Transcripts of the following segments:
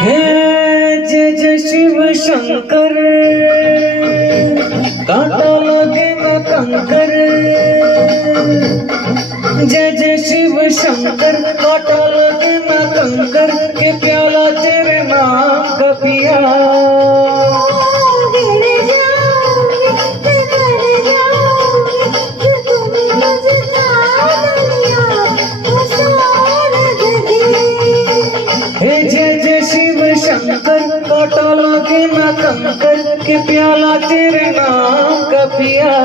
हे जय जय शिव शंकर कांटा लगे न कंकर। जय जय शिव शंकर कांटा लगे न कंकर के प्याला तेरे नाम का पिया। हे जय जय शिव शंकर कांटा लगे न कंकर के प्याला तेरे नाम का पिया।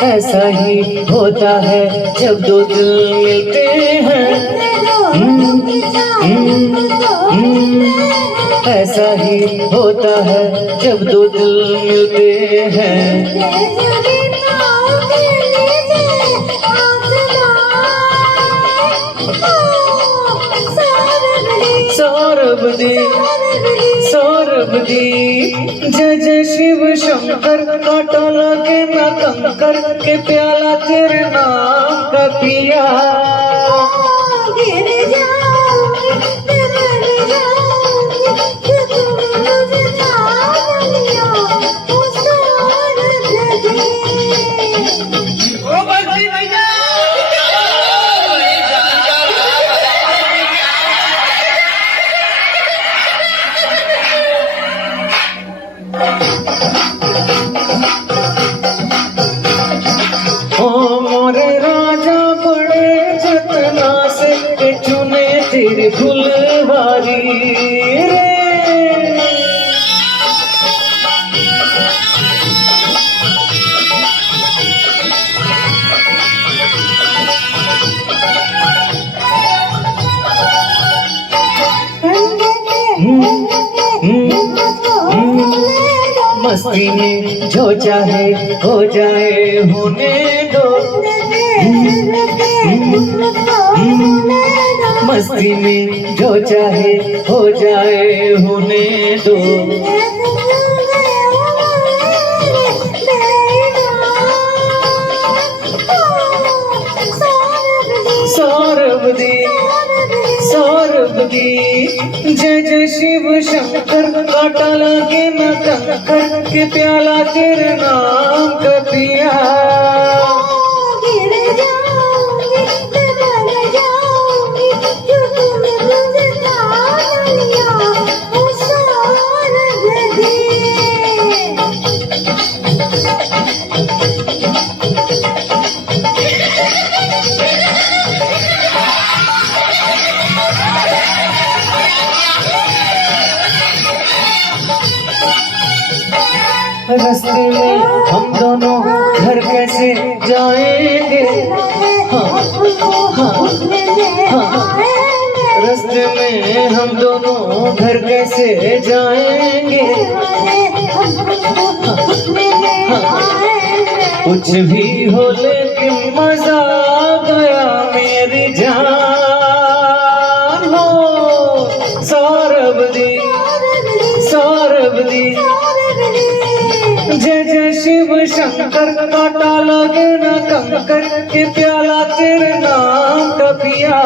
ऐसा ही होता है जब दो दिल मिलते हैं। ऐसा ही होता है जब दो दिल मिलते हैं। सौरभ दी सौरभ दी जय जय शिव शंकर कांटा लगे न कंकर के प्याला तेरे नाम का पिया। ओ मोरे राजा बड़े जतना से चुने तेरी फुलवारी रे। मस्ती में जो चाहे हो जाए होने दो। मस्ती में जो चाहे हो जाए होने दो। सौरभ दी सौरभ दी जय जय शिव शंकर कांटा लगे न कंकर के प्याला तेरे नाम का पिया। रास्ते में हम दोनों घर कैसे जाएंगे। रास्ते में हम दोनों घर कैसे जाएंगे। कुछ भी हो लेकिन मजा आ गया मेरी जान हो। सौरभ दी सौरभ दी जय जय शिव शंकर कांटा लगे न कंकर के प्याला तेरे नाम का पिया।